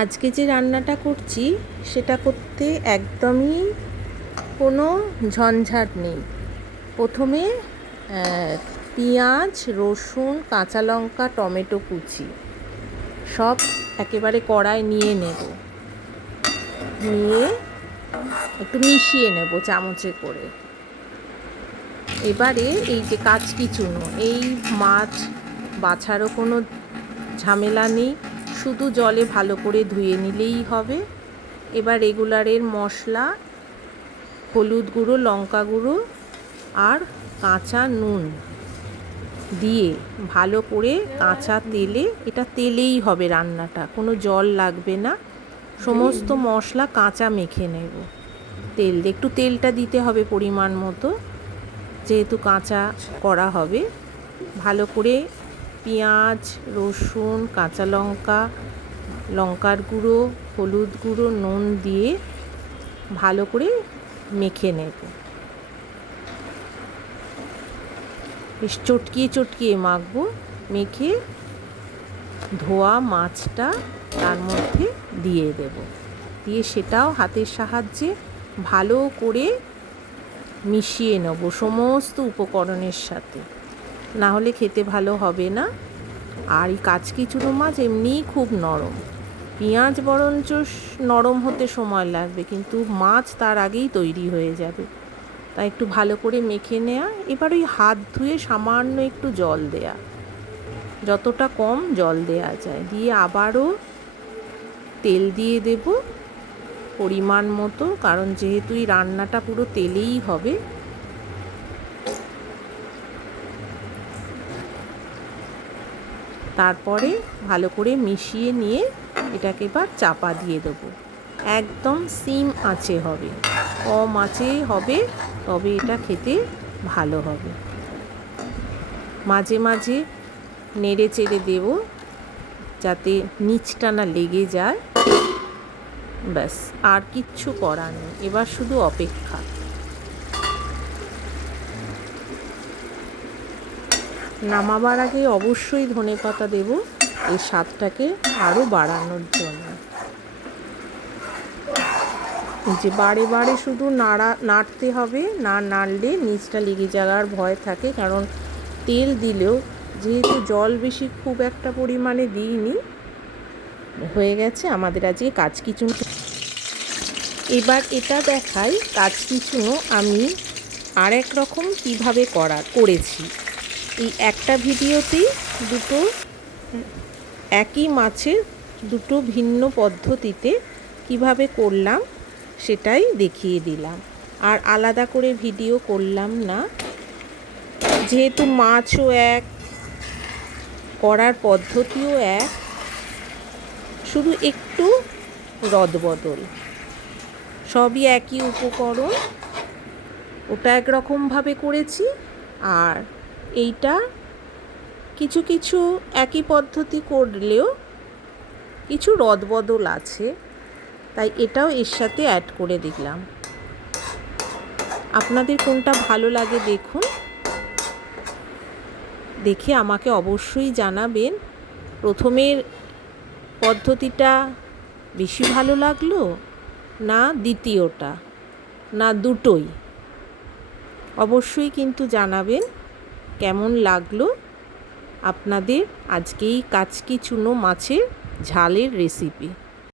আজকে যে রান্নাটা করছি সেটা করতে একদমই কোনো ঝঞ্ঝাট নেই। প্রথমে পেঁয়াজ, রসুন, কাঁচা লঙ্কা, টমেটো কুচি সব একেবারে কড়ায় নিয়ে নেব, নিয়ে একটু মিশিয়ে নেব চামচে করে। এবারে এই যে কাচকি চুনো, এই মাছ বাছারও কোনো ঝামেলা নেই, শুধু জলে ভালো করে ধুয়ে নিলেই হবে। এবার রেগুলারের মশলা, হলুদ গুঁড়ো, লঙ্কা গুঁড়ো আর কাঁচা নুন দিয়ে ভালো করে কাঁচা তেলে, এটা তেলেই হবে রান্নাটা, কোনো জল লাগবে না। সমস্ত মশলা কাঁচা মেখে নেব। একটু তেলটা দিতে হবে পরিমাণ মতো, যেহেতু কাঁচা করা হবে। ভালো করে পেঁয়াজ, রসুন, কাঁচা লঙ্কা, লঙ্কার গুঁড়ো, হলুদ গুঁড়ো, নুন দিয়ে ভালো করে মেখে নেব। বেশ চটকিয়ে চটকিয়ে মাখবো। মেখে ধোয়া মাছটা তার মধ্যে দিয়ে দেব, দিয়ে সেটাও হাতের সাহায্যে ভালো করে মিশিয়ে নেব সমস্ত উপকরণের সাথে, না হলে খেতে ভালো হবে না। আর এই কাচকি চুনো মাছ এমনিই খুব নরম, পেঁয়াজ বরঞ্চ নরম হতে সময় লাগবে, কিন্তু মাছ তার আগেই তৈরি হয়ে যাবে। তাই একটু ভালো করে মেখে নেওয়া। এবার ওই হাত ধুয়ে সামান্য একটু জল দেয়া, যতটা কম জল দেয়া যায়, দিয়ে আবারও তেল দিয়ে দেব পরিমাণ মতো, কারণ যেহেতু এই রান্নাটা পুরো তেলেই হবে। তারপরে ভালো করে মিশিয়ে নিয়ে এটাকে এবার চাপা দিয়ে দেবো। একদম সিম আঁচে হবে, কম আঁচে হবে, তবে এটা খেতে ভালো হবে। মাঝে মাঝে নেড়ে চেড়ে দেব যাতে নিচটা না লেগে যায়। ব্যাস, আর কিচ্ছু করার নেই, এবার শুধু অপেক্ষা। নামাবার আগে অবশ্যই ধনেপাতা দেব, এই স্বাদটাকে আরও বাড়ানোর জন্য। যে বারে বারে শুধু নাড়তে হবে, না নাড়লে নিচটা লেগে যাওয়ার ভয় থাকে। কারণ তেল দিলেও যেহেতু জল বেশি খুব একটা পরিমাণে দিইনি, হয়ে গেছে আমাদের আজকে কাচকি চুনো। এবার এটা দেখাই কাচকি চুনো আমি আর এক রকম কীভাবে করেছি। এই একটা ভিডিওতেই দুটো একই মাছের দুটো ভিন্ন পদ্ধতিতে কিভাবে করলাম সেটাই দেখিয়ে দিলাম, আর আলাদা করে ভিডিও করলাম না, যেহেতু মাছও এক, করার পদ্ধতিও এক, শুধু একটু রদবদল। সবই একই উপকরণ, ওটা একরকমভাবে করেছি, আর এইটা কিছু কিছু একই পদ্ধতি করলেও কিছু রদবদল আছে, তাই এটাও এর সাথে অ্যাড করে দিলাম। আপনাদের কোনটা ভালো লাগে দেখুন, দেখে আমাকে অবশ্যই জানাবেন। প্রথমের পদ্ধতিটা বেশি ভালো লাগলো না দ্বিতীয়টা, না দুটোই? অবশ্যই কিন্তু জানাবেন কেমন লাগলো আপনাদের আজকেই কাচকি চুনো মাছের ঝালের রেসিপি।